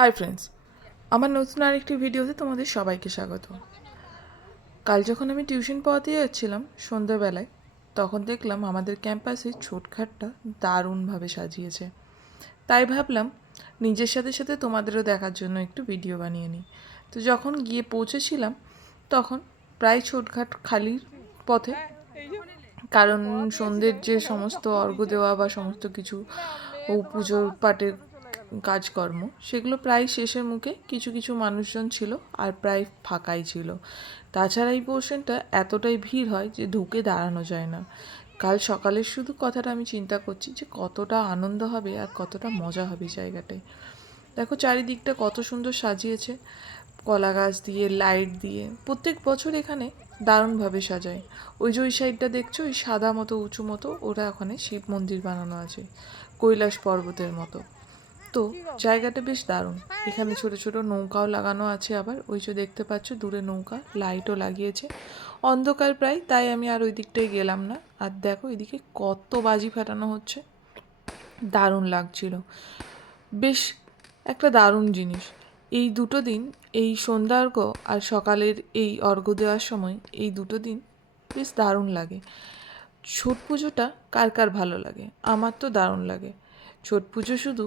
Hi friends, আমার নতুন আরেকটি ভিডিওতে তোমাদের সবাইকে স্বাগত। কাল যখন আমি টিউশন পড়াতে যাচ্ছিলাম সন্ধ্যাবেলায়, তখন দেখলাম আমাদের ক্যাম্পাসে ছোটখাটটা দারুণভাবে সাজিয়েছে। তাই ভাবলাম নিজের সাথে সাথে তোমাদেরও দেখার জন্য একটু ভিডিও বানিয়ে নিই। তো যখন গিয়ে পৌঁছেছিলাম তখন প্রায় ছোটখাট খালির পথে, কারণ সন্ধ্যের যে সমস্ত অর্ঘ্য দেওয়া বা সমস্ত কিছু ও পুজোর পাটের কাজকর্ম সেগুলো প্রায় শেষের মুখে। কিছু কিছু মানুষজন ছিল আর প্রায় ফাঁকাই ছিল। তাছাড়া এই পোর্শনটা এতটাই ভিড় হয় যে ঢুকে দাঁড়ানো যায় না। কাল সকালের শুধু কথাটা আমি চিন্তা করছি যে কতটা আনন্দ হবে আর কতটা মজা হবে জায়গাটায়। দেখো চারিদিকটা কত সুন্দর সাজিয়েছে, কলা গাছ দিয়ে, লাইট দিয়ে। প্রত্যেক বছর এখানে দারুণভাবে সাজায়। ওই যে ওই সাইডটা দেখছো, ওই সাদা মতো উঁচু মতো, ওরা ওখানে শিব মন্দির বানানো আছে কৈলাস পর্বতের মতো। তো জায়গাটা বেশ দারুণ। এখানে ছোট ছোট নৌকাও লাগানো আছে, আবার ওই যে দেখতে পাচ্ছ দূরে নৌকা, লাইটও লাগিয়েছে। অন্ধকার প্রায়, তাই আমি আর ওই দিকটায় গেলাম না। আর দেখো এদিকে কত বাজি ফাটানো হচ্ছে, দারুণ লাগছিল। বেশ একটা দারুণ জিনিস। এই দুটো দিন, এই সন্ধ্যার্ঘ্য আর সকালের এই অর্ঘ্য দেওয়ার সময়, এই দুটো দিন বেশ দারুণ লাগে। ছট পুজোটা কার কার ভালো লাগে? আমার তো দারুণ লাগে। ছট পুজো শুধু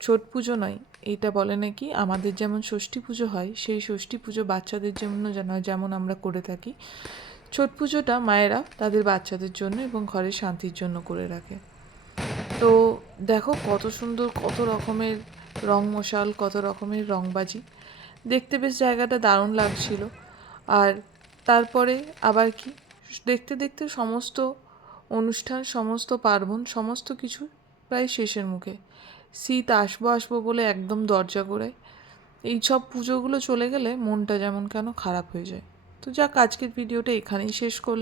ছট পুজো নয়, এইটা বলে নাকি আমাদের যেমন ষষ্ঠী পুজো হয়, সেই ষষ্ঠী পুজো বাচ্চাদের জন্য যেমন আমরা করে থাকি, ছট পুজোটা মায়েরা তাদের বাচ্চাদের জন্য এবং ঘরের শান্তির জন্য করে রাখে। তো দেখো কত সুন্দর, কত রকমের রং মশাল, কত রকমের রংবাজি। দেখতে বেশ জায়গাটা দারুণ লাগছিল। আর তারপরে আবার কি, দেখতে দেখতে সমস্ত অনুষ্ঠান, সমস্ত পার্বণ, সমস্ত কিছু প্রায় শেষের মুখে। শীত আসবো আসবো বলে একদম দরজা গোড়ায়। এই সব পুজোগুলো চলে গেলে মনটা যেমন কেন খারাপ হয়ে যায়। তো যাক, আজকের ভিডিওটা এখানেই শেষ করলাম।